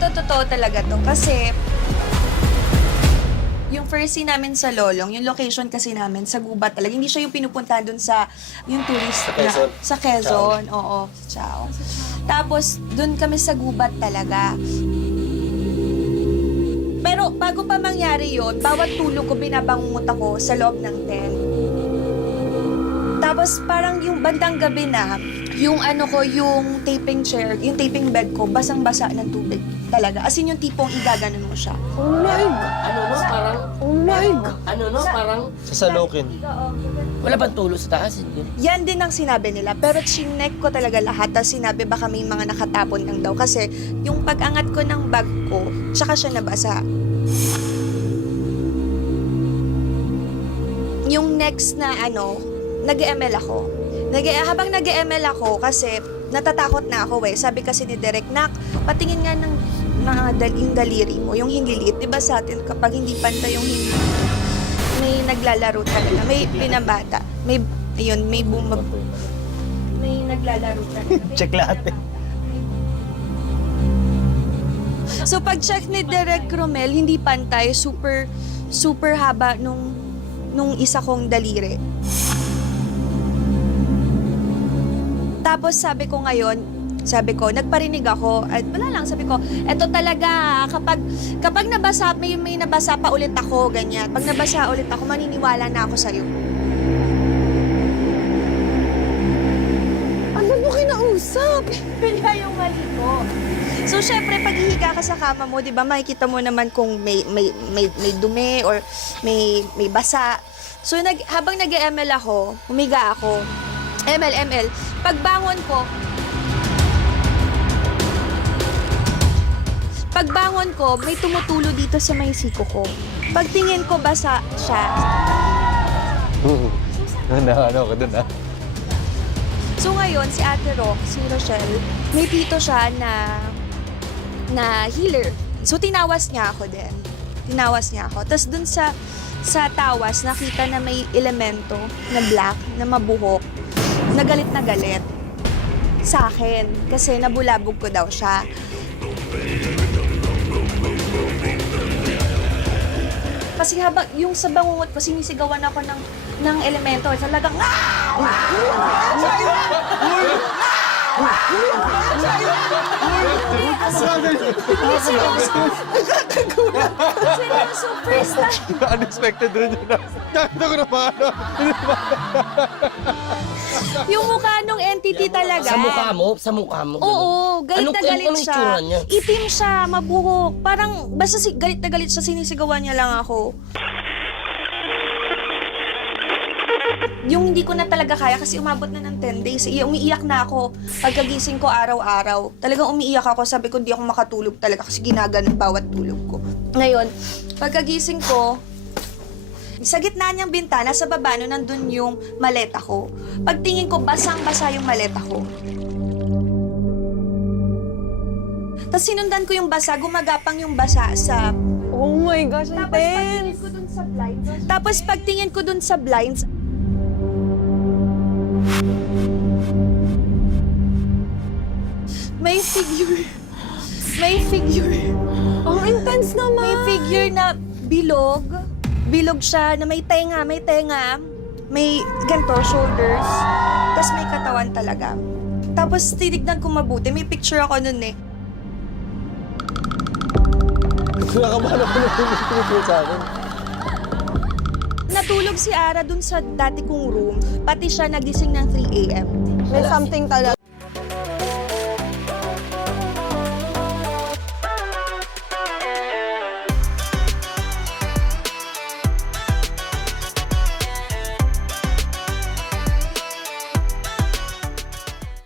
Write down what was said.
Totoo talaga to. Kasi, yung first scene namin sa Lolong, yung location kasi namin, sa gubat talaga. Hindi siya yung pinupuntahan dun sa, yung tourist Sa Quezon? sa Quezon. Oo, sa Chao. Tapos, dun kami sa gubat talaga. Pero bago pa mangyari yon, bawat tulog ko binabangungot ako sa loob ng tent. Tapos parang yung bandang gabi na, yung yung taping chair, yung taping bed ko, basang-basa ng tubig talaga. As in yung tipong igaganon mo siya. Oh my God! Ano no, parang... Oh my God! Ano no, parang... Sasalukin. Wala bang tulo sa taas? Yan din ang sinabi nila. Pero chinek ko talaga lahat. Tapos sinabi baka may mga nakatapon lang daw. Kasi yung pag-angat ko ng bag ko, tsaka siya nabasa. Yung next na nag-ML ako. Habang nag-ML ako kasi natatakot na ako eh. Sabi kasi ni Direk, Nak, patingin nga ng yung daliri mo, yung hinlilit. Diba sa atin kapag hindi pantay yung hinlilit, may naglalaro talaga, may binabata, may naglalaro talaga. Check lahat eh. So pag-check ni Direk Romel, hindi pantay, super haba nung isa kong daliri. Tapos sabi ko, nagparinig ako, at wala lang, sabi ko, eto talaga, kapag nabasa, may nabasa pa ulit ako, ganyan. Pag nabasa ulit ako, maniniwala na ako sa'yo. Ano mo kinausap? Pila yung mali ko. So, syempre, pag hihiga ka sa kama mo, di ba, makikita mo naman kung may dumi or may basa. So, habang nag-ML ako, humiga ako, ML. Pagbangon ko, may tumutulo dito sa may siko ko. Pagtingin ko, basa siya. Ano ka dun ah? So ngayon, si Ate Rock, si Rochelle, may tito siya na healer. So tinawas niya ako din. Tapos dun sa tawas, nakita na may elemento na black, na mabuhok, na galit sa akin. Kasi nabulabog ko daw siya. Kasi habang yung sa bangungot ko, sinisigawan ako ng elemento. Talagang, seryoso, first time. Unexpected rin yun ah. Nakita ko na paano. Yung mukha nung entity talaga. Sa mukha mo? Sa mukha mo? Oo, galit na galit anong siya. itsura niya? Itim siya, mabuhok. Parang, basta galit na galit siya, sinisigawan niya lang ako. Yung hindi ko na talaga kaya kasi umabot na ng 10 days. Umiiyak na ako pagkagising ko araw-araw. Talagang umiiyak ako. Sabi ko, hindi ako makatulog talaga kasi ginaganon bawat tulog ko. Ngayon, pagkagising ko, sa gitna niyang bintana, sa baba, no, nandun yung maleta ko. Pagtingin ko, basang-basa yung maleta ko. Tapos sinundan ko yung basa, gumagapang yung basa sa... Oh my gosh, Tapos pagtingin intense! ko dun sa blinds. Tapos pagtingin ko dun sa blinds, may figure. Ang intense naman! May figure na bilog. Bilog siya na may tenga. May ganito, shoulders. Tapos may katawan talaga. Tapos tinignan ko mabuti. May picture ako nun eh. Nakakabahan ako na pinipil sa akin. Natulog si Ara dun sa dati kong room. Pati siya nagising ng 3 a.m. May something talaga.